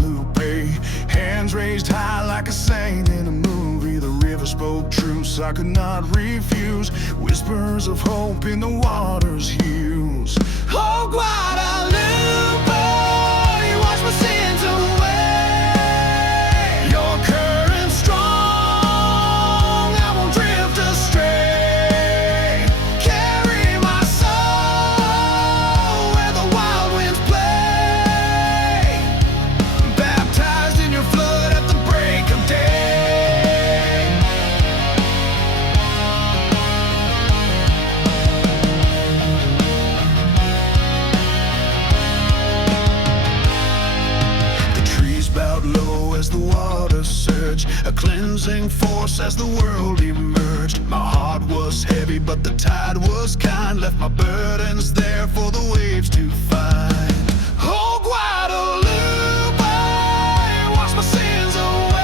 Guadalupe. Hands raised high like a saint in a movie. The river spoke truths I could not refuse. Whispers of hope in the water's hues. Oh, Guadalupe, you wash my sins away. Your current strong, I won't drift astray. Carry my soul where the wild winds play. Baptized in your flood at the break of day. The trees bowed low as the waters surged, a cleansing force as the world emerged. My heart was heavy, but the tide was kind. Left my burdens there for the waves to find. Oh, Guadalupe, wash my sins away.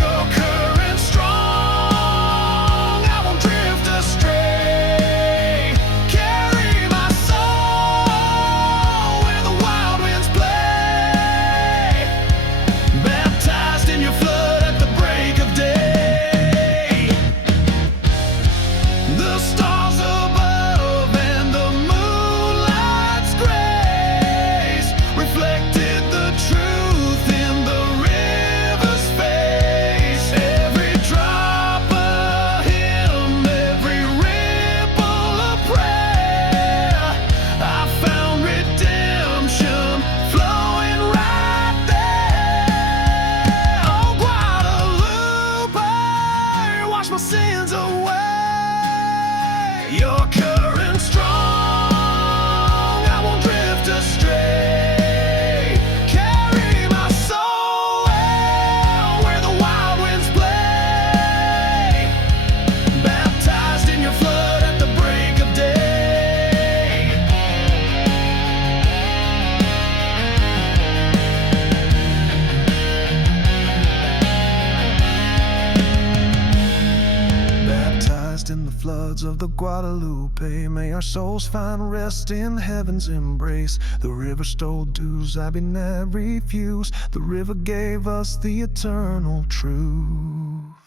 Your current strong, I won't drift astray. Carry my soul where the wild winds play. Baptized in your flood at the break of day. The stars above and the moonlight's grace reflected the truth in the river's face. Every drop a hymn, every ripple a prayer. I found redemption flowing right there. Oh, Guadalupe, wash my sins away. Your current strong, I won't drift astray. Carry my soul where the wild winds play. Baptized in your flood at the break of day. Baptized in the floods of the Guadalupe, may our souls find rest in heaven's embrace. The river stole dues I be not refuse. The river gave us the eternal truth.